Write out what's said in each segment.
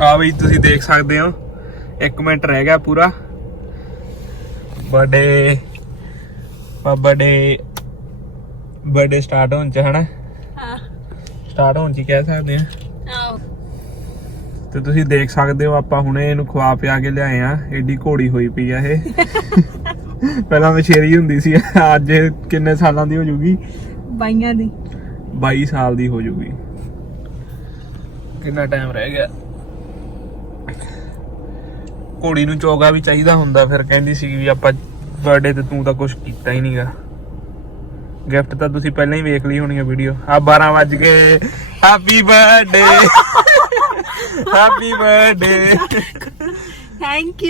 ਆ ਬਈ ਤੁਸੀਂ ਦੇਖ ਸਕਦੇ ਹੋ 1 ਮਿੰਟ ਰਹਿ ਗਿਆ ਪੂਰਾ ਬਰਥਡੇ ਸਟਾਰਟ ਹੋਣ ਚ ਹਨਾ ਸਟਾਰਟ ਹੋਣ ਚ ਕਹਿ ਸਕਦੇ ਆ ਤੇ ਤੁਸੀਂ ਦੇਖ ਸਕਦੇ ਹੋ ਆਪਾਂ ਹੁਣੇ ਇਹਨੂੰ ਖਵਾ ਪਿਆ ਕੇ ਲਿਆਏ ਆ ਏਡੀ ਘੋੜੀ ਹੋਈ ਪਈ ਆ ਇਹ ਪਹਿਲਾਂ ਮਛੇਰੀ ਹੁੰਦੀ ਸੀ ਅੱਜ ਕਿੰਨੇ ਸਾਲਾਂ ਦੀ ਹੋ ਜੂਗੀ 22 ਸਾਲ ਦੀ ਹੋ ਜੂਗੀ ਕਿੰਨਾ ਟਾਈਮ ਰਹਿ ਗਿਆ ਘੋੜੀ ਨੂੰ ਚੋਗਾ ਵੀ ਚਾਹੀਦਾ ਹੁੰਦਾ ਫਿਰ ਕਹਿੰਦੀ ਸੀ ਵੀ ਆਪਾਂ ਬਰਥਡੇ ਤੇ ਤੂੰ ਤਾਂ ਕੁਝ ਕੀਤਾ ਹੀ ਨਹੀਂਗਾ ਗਿਫਟ ਤਾਂ ਤੁਸੀਂ ਪਹਿਲਾਂ ਹੀ ਵੇਖ ਲਈ ਹੋਣੀ ਆ ਵੀਡੀਓ ਆ 12 ਵਜ ਗਏ happy birthday happy birthday thank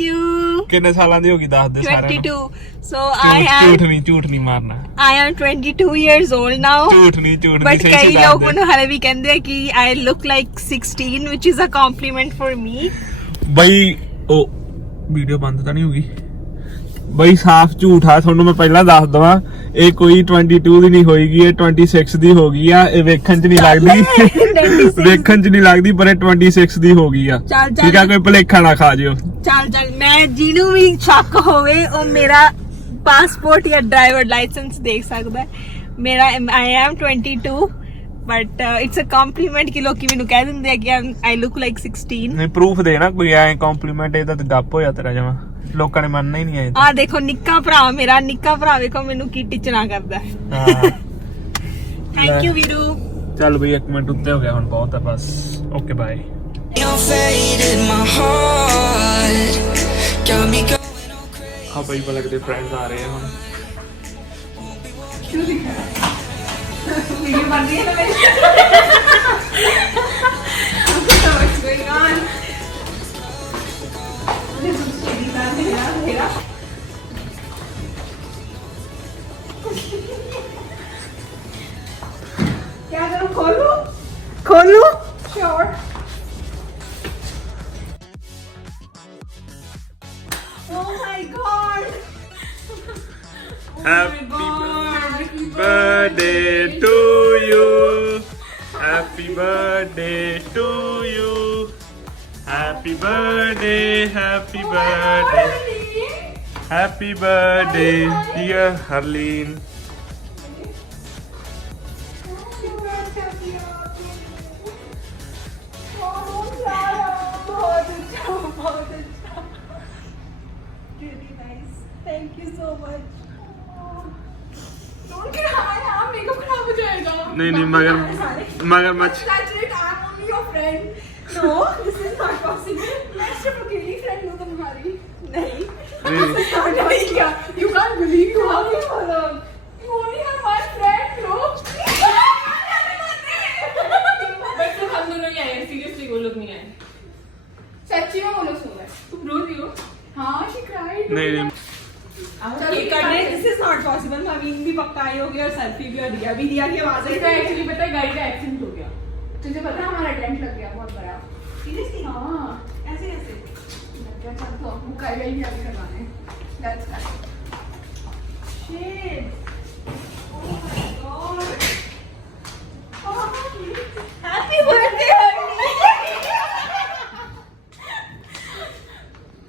you ਕਿੰਨੇ ਸਾਲਾਂ ਦੀ ਹੋਗੀ ਦੱਸ ਦੇ ਸਾਰਿਆਂ 22 ਨੂੰ so ਝੂਠ ਨਹੀਂ ਮਾਰਨਾ I am 22 years old now ਝੂਠ ਨਹੀਂ but ਕਈ ਲੋਕ ਮੈਨੂੰ ਹਾਲੇ ਵੀ ਕਹਿੰਦੇ ਆ ਕਿ I look like 16 which is a compliment for me ਬਈ ਉਹ ਵੀਡੀਓ ਬੰਦ ਤਾਂ ਨਹੀਂ ਹੋਗੀ ਬਈ ਸਾਫ਼ ਝੂਠ ਆ ਤੁਹਾਨੂੰ ਮੈਂ ਪਹਿਲਾਂ ਦੱਸ ਦਵਾਂ ਇਹ ਕੋਈ 22 ਦੀ ਨਹੀਂ ਹੋਏਗੀ ਇਹ 26 ਦੀ ਹੋ ਗਈ ਆ ਇਹ ਵੇਖਣ ਚ ਨਹੀਂ ਲੱਗਦੀ ਵੇਖਣ ਚ ਨਹੀਂ ਲੱਗਦੀ ਪਰ ਇਹ 26 ਦੀ ਹੋ ਗਈ ਆ ਠੀਕ ਆ ਕੋਈ ਭੁਲੇਖਾ ਨਾ ਖਾ ਜਿਓ ਚੱਲ ਮੈਂ ਜਿਹਨੂੰ ਵੀ ਸ਼ੱਕ ਹੋਵੇ ਉਹ ਮੇਰਾ ਪਾਸਪੋਰਟ ਜਾਂ ਡਰਾਈਵਰ ਲਾਇਸੈਂਸ ਦੇਖ ਸਕਦਾ ਹੈ ਮੇਰਾ I am 22 but it's a compliment ਕਿ ਲੋਕੀ ਮੈਨੂੰ ਕਹਿ ਦਿੰਦੇ ਆ ਕਿ I look like 16 ਨਹੀਂ ਪ੍ਰੂਫ ਦੇ ਨਾ ਕੋਈ ਐ ਕੰਪਲੀਮੈਂਟ ਇਹਦਾ ਤੇ ਗੱਪ ਹੋਇਆ ਤੇਰਾ ਜਮਾ ਲੋਕਾਂ ਨੇ ਮੰਨਣਾ ਹੀ ਨਹੀਂ ਆਏ ਆ ਦੇਖੋ ਨਿੱਕਾ ਭਰਾ ਵੇਖੋ ਮੈਨੂੰ ਕੀ ਟਿਚਣਾ ਕਰਦਾ ਹੈ ਥੈਂਕ ਯੂ ਵੀਰੂ ਚੱਲ ਬਈ 1 ਮਿੰਟ ਉੱਤੇ ਹੋ ਗਿਆ ਹੁਣ ਬਹੁਤ ਆ ਬਸ ਓਕੇ ਬਾਏ ਹਾਂ ਬਈ ਬਲਕ ਦੇ ਫਰੈਂਡਸ ਆ ਰਹੇ ਆ ਹੁਣ ਵੀਡੀਓ ਬਣ ਰਹੀ ਹੈ ਨਾ ਮੇਰੀ what's going on क्या करूं खोलूं sure oh my god Happy birthday to you Happy birthday to you Happy birthday Happy birthday dear Harleen really nice thank you so much don't get high यार makeup खराब हो जाएगा नहीं मगरमच्छ congratulate I'm only your friend no this is not possible मैं सिर्फ अकेली friend हूँ तुम्हारी नहीं you can't believe you have me you only have one friend bro but तो हम दोनों ही आए सीरियसली वो लोग नहीं आए सच्ची में वो लोग सुन रहे तुम रो रही हो हाँ she cried नहीं this is not possible नवीन भी पक्का आई होगी और सेल्फी भी और दिया की आवाज इसका एक्चुअली पता है गाड़ी का एक्सीडेंट हो गया तुझे पता है हमारा टेंट लग गया बहुत बड़ा सीरियसली हाँ ऐसे लग गया चल तो हम कल ही अभी करवाने that's nice shit oh my god happy birthday honey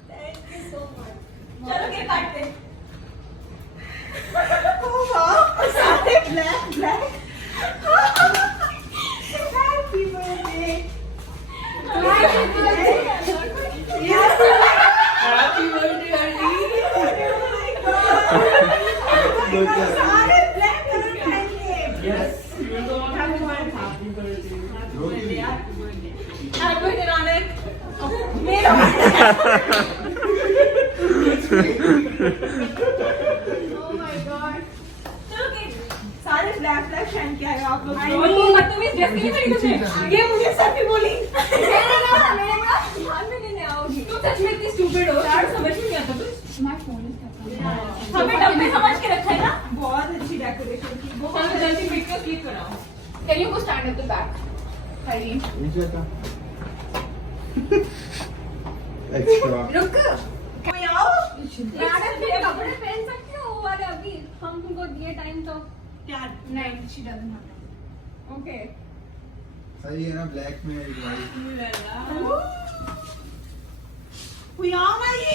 thank you so much चलो केक काटते हैं oh wow सारे black happy birthday Happy birthday honey सारे black कलर पहने Yes happy birthday Ronak मेरा oh my god चलो cake सारे black shine किया है आप लोग बदतमीज ड्रेस नहीं पहनी तुमने ये मुझे सभी बोली मेरे ध्यान में लेने आओगी तुम सच में इतनी स्टूपिड हो यार समझ में नहीं आता तुम माय फोन इज हमें डब्बे समझ के रखा है ना बहुत अच्छी डेकोरेशन की चलो जल्दी पिक्चर क्लिक कराओ can you go stand at the back Hari extra रुक कोई आओ मैडम मेरे कपड़े पहन सकते हो वो वाले अभी हम तुमको दिए टाइम तो प्यार No, she doesn't have that. Okay. सही है ना, ब्लैक में white। We are very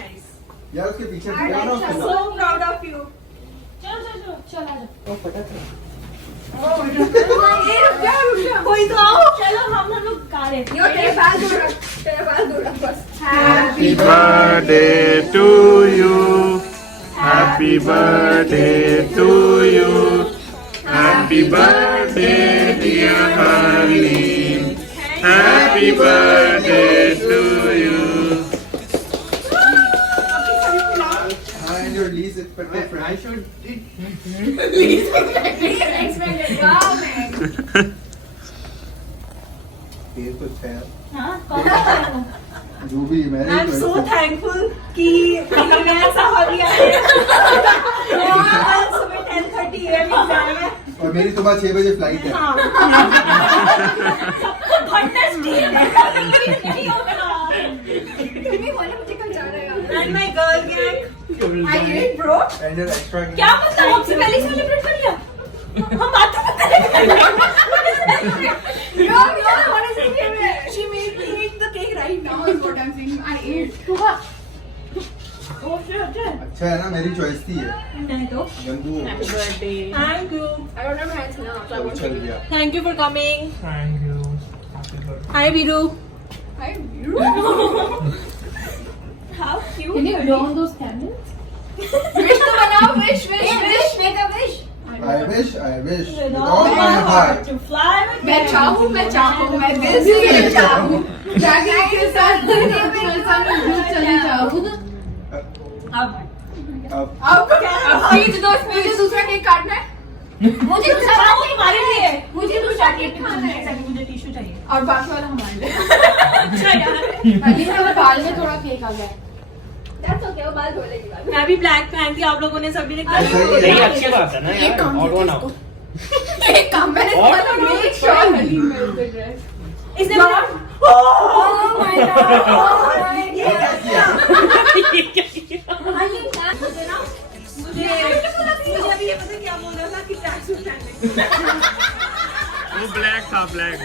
nice. यार उसके पीछे क्या ना उसके So proud of you. चल आ जा। कोई तो आओ। चलो हम लोग गा रहे हैं। तेरे पास दूर रख बस। Happy birthday to you. Happy birthday to you. Happy birthday dear Harleen. Happy birthday to you. and your least expected friend। I should Wow, man. ये तो है हाँ, कौन सा है? जो भी मैंने I'm so thankful कि मैं ऐसा हो गया है। सुबह 10:30 AM एग्जाम है। और मेरी सुबह 6 बजे फ्लाइट है। हाँ। सबको understand है। नहीं होगा। तुम ही बोले मुझे कल जाना है। And my girl gang। I did, bro. And your extra क्या मतलब हमसे पहले सेलिब्रेट कर लिया? हम बातें मत करें। No, what is it? She made me eat the cake right now. Is what I'm saying. I ate. Oh shit। अच्छा है ना, मेरी चॉइस थी ये। नहीं तो। गंदू Thank you। I don't have hands now, so I won't. चल गया। Thank you for coming। Thank you. Happy birthday. Hi Viru। Hi, you. How cute। Can you blow on those candles? Wish to banao, wish. Make a wish. I wish with With all my heart। to fly with मैं you। चाहूँ, मैं दिल से ये चाहूँ। जाके के साथ चली जाऊँ। अब अब ये जो दोस्त मुझे दूसरा केक काटना है। मुझे दूसरा केक हमारे लिए। मुझे दूसरा केक खाना है। मुझे टिश्यू चाहिए। और बाकी वाला हमारे लिए। अच्छा यार। अली मेरे बाल में थोड़ा केक आ गया है। That's okay, वो बाल धो लेगी बाद में। मैं भी ब्लैक पहनती हूँ, आप लोगों ने सभी ने नहीं अच्छी बात है ना एक यार काम और वो ना हो। एक काम मैंने मतलब make sure अली मेरे पे dress। इसने Oh my God! ये क्या किया? अली मैं मुझे ना मुझे अभी ये पता क्या बोल रहा था कि ट्रैक सूट पहनने। वो ब्लैक था, ब्लैक।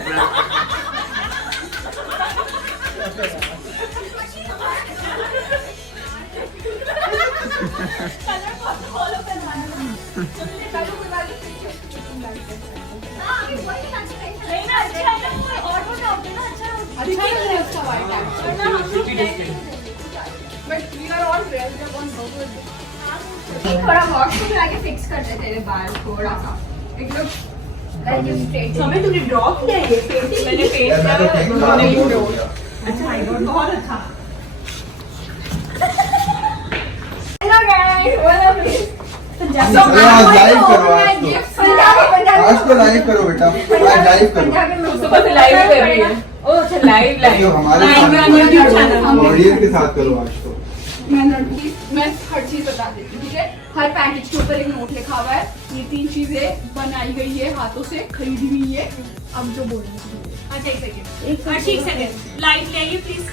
नहीं ना अच्छा है ना, कोई और बनाओगे ना अच्छा अच्छा ही है उसका white है। वरना हम लोग But we are all dressed up on purpose. थोड़ा वॉश में आके फिक्स कर दे तेरे बाल थोड़ा सा। एक लोग like you straight। हमें तुमने ड्रॉ किया है ये पेंटिंग मैंने पेंट यार मैं तो किया कहीं है। खराब हो गया। अच्छा माय गॉड बहुत अच्छा। Hello guys, welcome to Punjabi आज लाइव करो आज तो। पंजाबी आज तो लाइव करो बेटा, आज लाइव करो। पंजाबी में सुबह से लाइव कर रही है। ओ अच्छा लाइव जो हमारे लाइव साथ YouTube चैनल। ऑडियंस के साथ करो आज तो। मैं हर चीज बता देती हूँ, ठीक है। हर पैकेज के ऊपर एक नोट लिखा हुआ है। ये 3 चीजें बनाई गई है हाथों से, खरीदी हुई है। अब जो बोलना है अच्छा एक सेकंड एक सेकंड लाइट ले आइए please.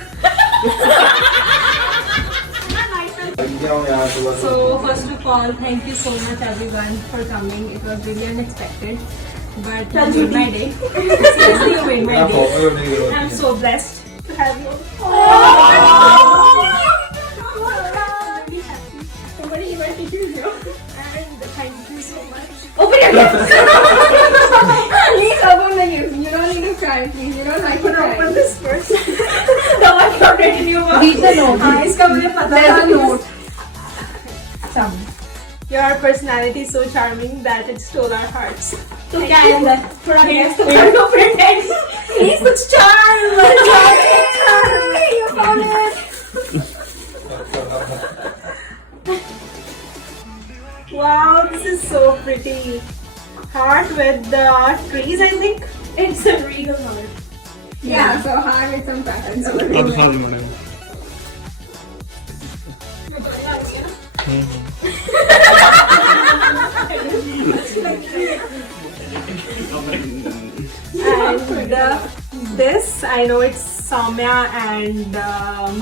So first of all, thank you so much everyone for coming. It was really unexpected, but you made my day. Seriously, you made my day. I'm so blessed to have you. Somebody even teaches you. And thank you so much. Open your lips. Please open the lips. You don't need to cry, please. You don't like to cry. Open this first. The one you already knew about. Read the note. हाँ इसका मुझे पता There's था a note. Your personality is so charming that it stole our hearts. तो क्या है अंदर? थोड़ा guess तो कर दो pretend. Please कुछ charm. You found it. Wow, this is so pretty. Heart with the trees, I think. It's a regal heart. Yeah, so hard with some patterns. And this, I know it's Soumya and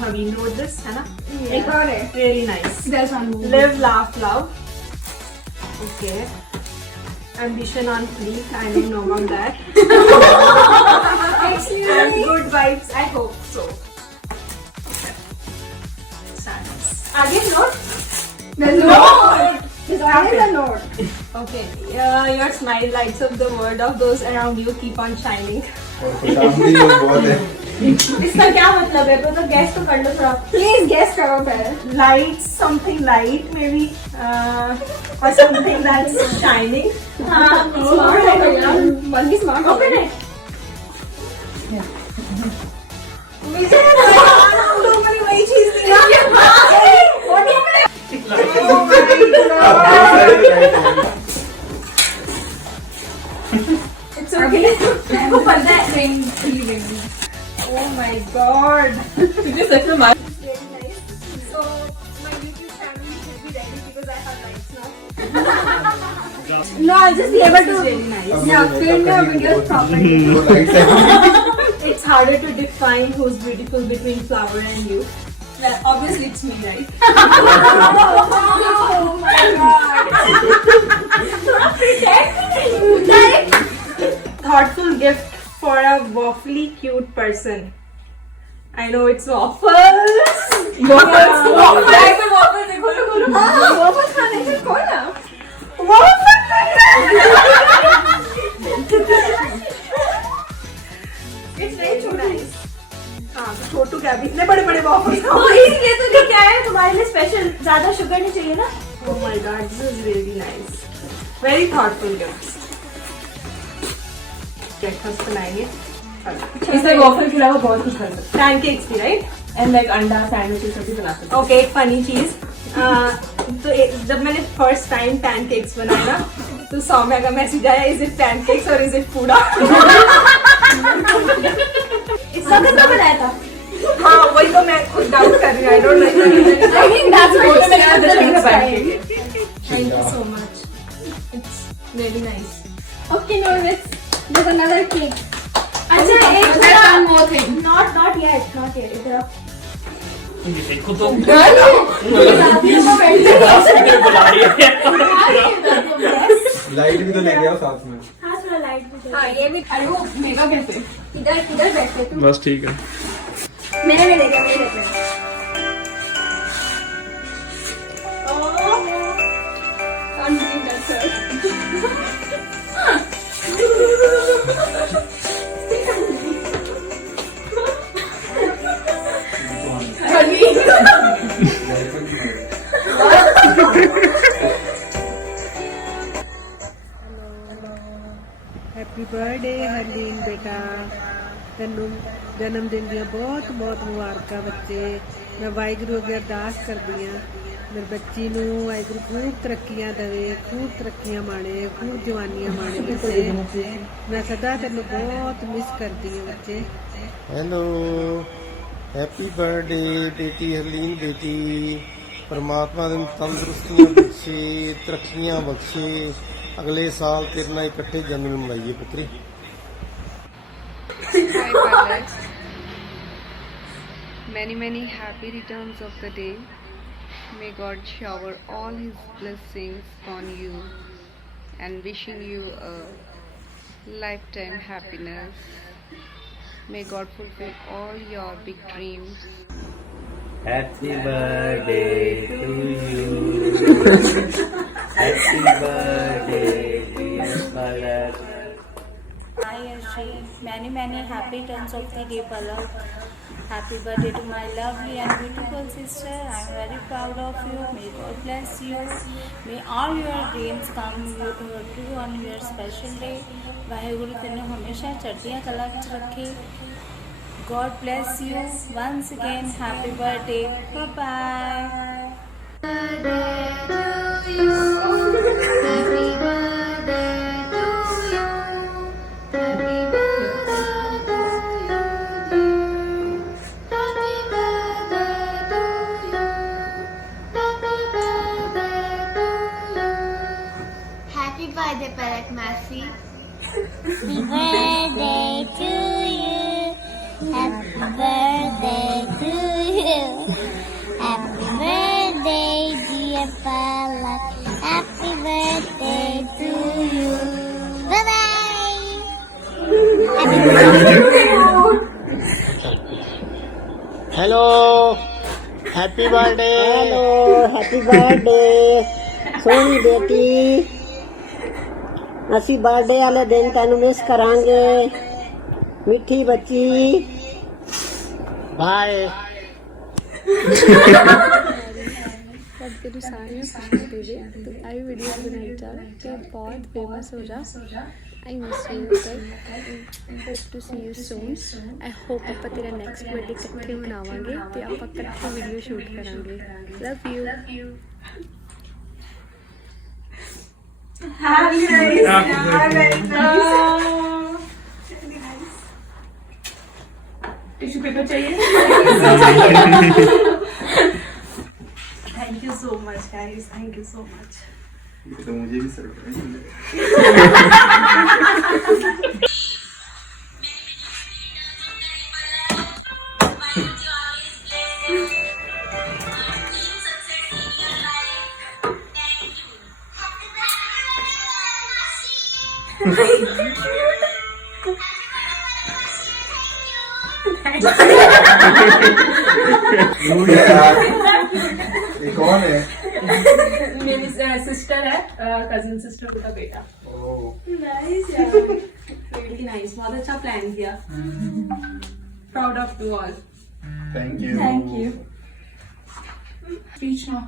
Haveen wrote this, है ना? I got it. Really nice. There's one more. Live, laugh, love. Okay. Ambition on fleek. I don't know about that. Excuse And me. good vibes. I hope so. Sadness. Again, note. There's no note. There's always a note. Okay. Your smile lights up the world of those around you. Keep on shining. खुशामदी बहुत है. इसका क्या मतलब है? तो guess तो कर लो थोड़ा. Please guess करो पहले. Lights, something light maybe, or something that's shining. Smart है भैया. मन भी smart हो Open गई. it. मुझे लोगों ने वही चीज दी ना. It's okay. आपको पता है? Oh my god. तुझे सच में मार Very nice. So my YouTube channel will be ready because I have lights now. No, I'll just be able to. Really nice. Yeah, film your videos properly. वो light है. It's harder to define who's beautiful between flower and you. Well, obviously it's me, right? Oh my god. Thoughtful gift for a waffly cute person. I know it's waffles. वापस देखो लो वापस खाने से खोला. It's very nice. हाँ, तो छोटू क्या भी इतने बड़े बड़े waffles. तो इसलिए तो क्या है तुम्हारे लिए स्पेशल ज्यादा शुगर नहीं चाहिए ना Oh my god, this is really nice. Very thoughtful gifts. Breakfast बनाएंगे. इससे वॉफल के अलावा बहुत कुछ कर सकते Pancakes भी, right? एंड लाइक अंडा सैंडविचेस भी बना सकते ओके, एक फनी चीज. तो जब मैंने फर्स्ट टाइम पैनकेक्स बनाया ना, तो सौम्या का मैसेज आया, इज इट पैनकेक्स और इज इट पूड़ा? इसका तो बनाया था. हाँ, वही तो मैं खुद डाउट कर रही हूँ. I don't know. I think that's what photo में it's आता the है next time. Thank you so much. It's really nice. Okay, no, there's another cake. अच्छा एक There's one more thing. not yet इधर आओ. देखो तो Girl, बुला रही है. लाइट भी तो लेके आओ साथ में. हाँ थोड़ा लाइट भी हाँ, ये भी. अरे वो मेगा कैसे इधर बैठे तुम. बस ठीक है. मेरे में लेके Can't believe that's her. Happy birthday Harleen ਬੇਟਾ, ਤੈਨੂੰ ਜਨਮ ਦਿਨ ਦੀਆਂ ਬਹੁਤ ਬਹੁਤ ਮੁਬਾਰਕਾਂ ਬੱਚੇ. ਮੈਂ ਵਾਹਿਗੁਰੂ ਅੱਗੇ ਅਰਦਾਸ ਕਰਦੀ ਹਾਂ ਮੇਰੇ ਬੱਚੀ ਨੂੰ ਵਾਹਿਗੁਰੂ ਖੂਬ ਤਰੱਕੀਆਂ ਦੇਵੇ, ਖੂਬ ਤਰੱਕੀਆਂ ਮਾਣੇ, ਖੂਬ ਜਵਾਨੀਆਂ ਮਾਣੇ ਬੱਚੇ. ਮੈਂ ਸਦਾ ਤੈਨੂੰ ਬਹੁਤ ਮਿਸ ਕਰਦੀ ਹਾਂ ਬੱਚੇ. हेलो हैप्पी बर्थडे बेटी हरलीन बेटी. परमात्मा दिन तंदुरुस्तियां बख्शे, तरक्कियां बख्शे. अगले साल तेरे नाल इकट्ठे जन्म मनाइए पुत्री. Many happy returns of the day. May God shower all His blessings on you and wishing you a lifetime happiness. May God fulfill all your big dreams. Happy birthday to you. Happy birthday, dear Palak. Hi Ashri, many happy returns of the day Palak. Happy birthday to my lovely and beautiful sister. I am very proud of you. May God bless you. May all your dreams come true on your special day. Waheguru तेनू हमेशा चढ़दियां कला विच रखे. God bless you. Once again, happy birthday. Bye bye. Happy birthday, Palak Masi. Happy birthday to you. Happy birthday. Hello happy birthday. Hello happy birthday Soni बेटी, ਅਸੀਂ birthday ਵਾਲੇ ਦਿਨ ਤੈਨੂੰ miss ਕਰਾਂਗੇ ਮਿੱਠੀ ਬੱਚੀ। बाय। तेरू सारे खुशी तेरे तो आई वीडियो बनाई चल कि बहुत फेमस हो जा। आई मिस यू कर, hope to see you soon. I hope ਆਪਾਂ ਤੇਰਾ ਨੈਕਸਟ ਬਰਥਡੇ ਇਕੱਠੇ ਮਨਾਵਾਂਗੇ ਤੇ ਆਪਾਂ ਇਕੱਠੇ ਵੀਡੀਓ ਸ਼ੂਟ ਕਰਾਂਗੇ। Love you. Happy tissue paper चाहिए? Thank you so much, guys. Thank you so much. ये तो मुझे भी सरप्राइज मिला। ये कौन है? मेरी सिस्टर है, कजिन सिस्टर का बेटा। नाइस यार, रियली नाइस, बहुत अच्छा प्लान किया। Proud of you all. Thank you. Thank you. Speech now.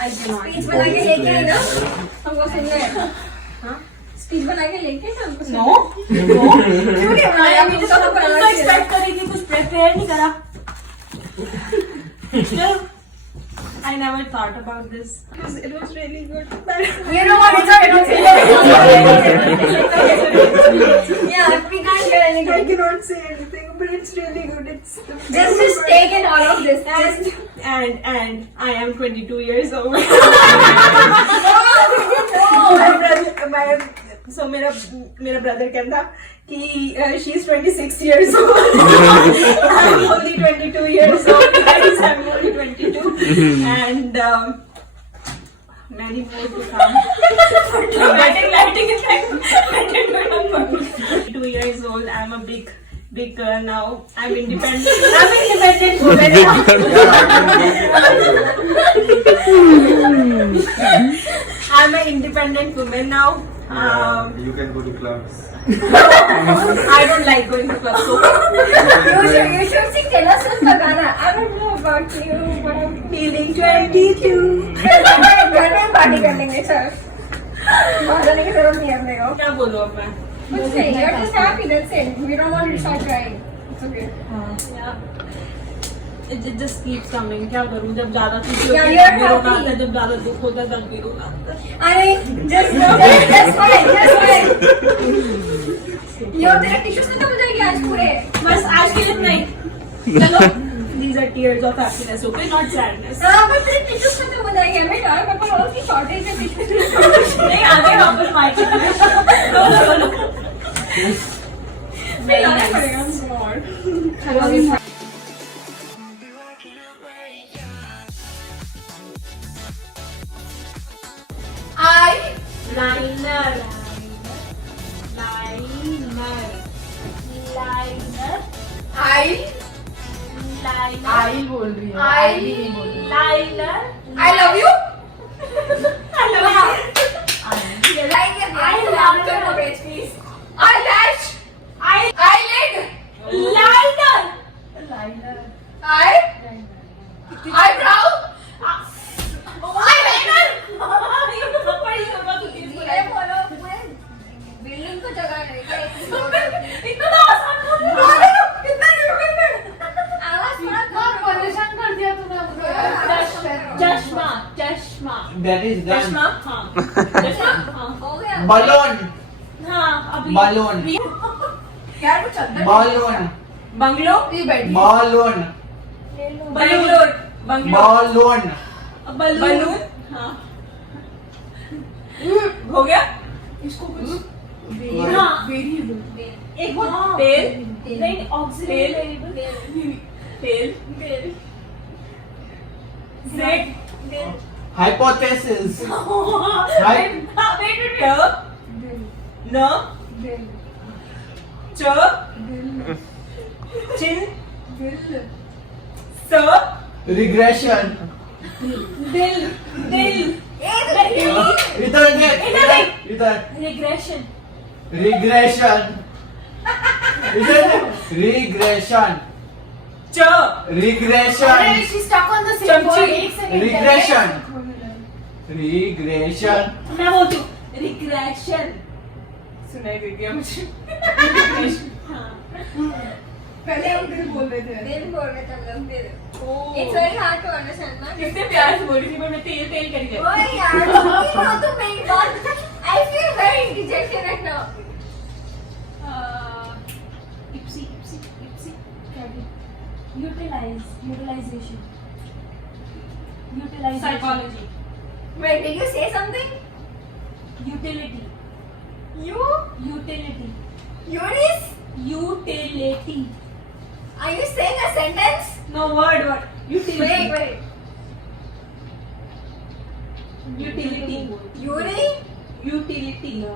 I can not. Speech बना के लेके आई ना हमको सुनने। हाँ स्पीच बना के लेके हमको नो क्यों नहीं बनाया? अभी तो सब बनाना एक्सपेक्ट करेगी, कुछ प्रिपेयर नहीं करा। I never thought about this. It was really good. You know what? It's okay. Don't say it. Yeah, we can't share anything. I cannot say anything, but it's really good. It's Just take in all of this. and I am 22 years old. So मेरा brother कहता कि she's 26 years old. I'm only 22 years old. Guys, I'm only 22, and many more to come. Lighting effect. 2 years old. I'm a big girl now. I'm independent. I'm an independent woman now. I'm an independent woman now. You can go to clubs. I don't like going to clubs. So You should sing Taylor Swift गाना. I don't know about you, but I'm feeling 22. घर में party कर लेंगे sir. बाहर जाने की जरूरत नहीं है अपने को। क्या बोलूं अब मैं? कुछ नहीं, you're just happy, that's it. We don't want you to start crying. It's okay. Yeah. It just keeps coming. क्या करूं? जब ज्यादा खुशी Yeah, होती you're है तब भी रोना happy. आता है, जब ज्यादा दुख होता है तब भी रोना आता है। अरे just fine. यो तेरे टिश्यू से तो हो जाएगी आज पूरे। बस आज के लिए नहीं। चलो, these are tears of happiness, okay, not sadness. हाँ बस तेरे टिश्यू से तो हो जाएगी। हमें यार पापा और की शॉर्टेज है टिश्यू। नहीं आगे वापस माइक में। नहीं आने पड़ेगा और। चलो अभी Liner. आई बोल रही है। Liner. I love you. I love you. I love your face, please. Eyelash. Eyelid. Liner. Eyebrow. Eyeliner. ये बोलो बिल्डिंग को जगह नहीं क्या इतना आसान आवाज थोड़ा कम परेशान कर दिया तूने चश्मा चश्मा That is done. चश्मा हाँ चश्मा हाँ हो गया Balloon. हाँ अभी Balloon. यार कुछ अंदर Balloon. Bungalow Balloon. Bangalore Balloon. Balloon हाँ हो गया इसको कुछ हाँ एक तेल नहीं ऑक्सीजन तेल सेट Hypothesis. wait चिन Regression. दिल इधर इधर Regression. Regression. इधर Regression. Regression. She's stuck on the same word. एक second. Regression. Regression. मैं बोलती हूँ regression. सुनाई दे गया मुझे पहले हम दिल बोल रहे थे दिल बोल रहे थे हम लोग दिल It's very hard to understand ना कितने प्यार से बोली थी पर मैं तेल कर गया ओए यार सुनो तो मेरी बात I feel very dejected right now Utilization. Psychology. Wait, did you say something? Utility. Utility. Are you saying a sentence? No word. Utility. Wait. Utility. Uri? Utility.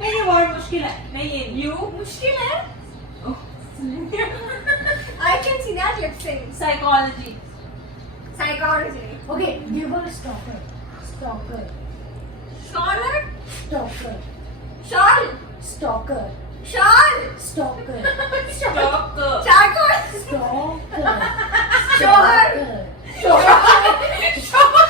नहीं ये वर्ड मुश्किल है नहीं ये You? मुश्किल है? I can see that lip sync. Psychology. Okay, give her stalker. Scholar? Stalker. Shawl? Stalker. Shawl? Stalker. Stalker. Charcoal? Stalker. Shower? Shower?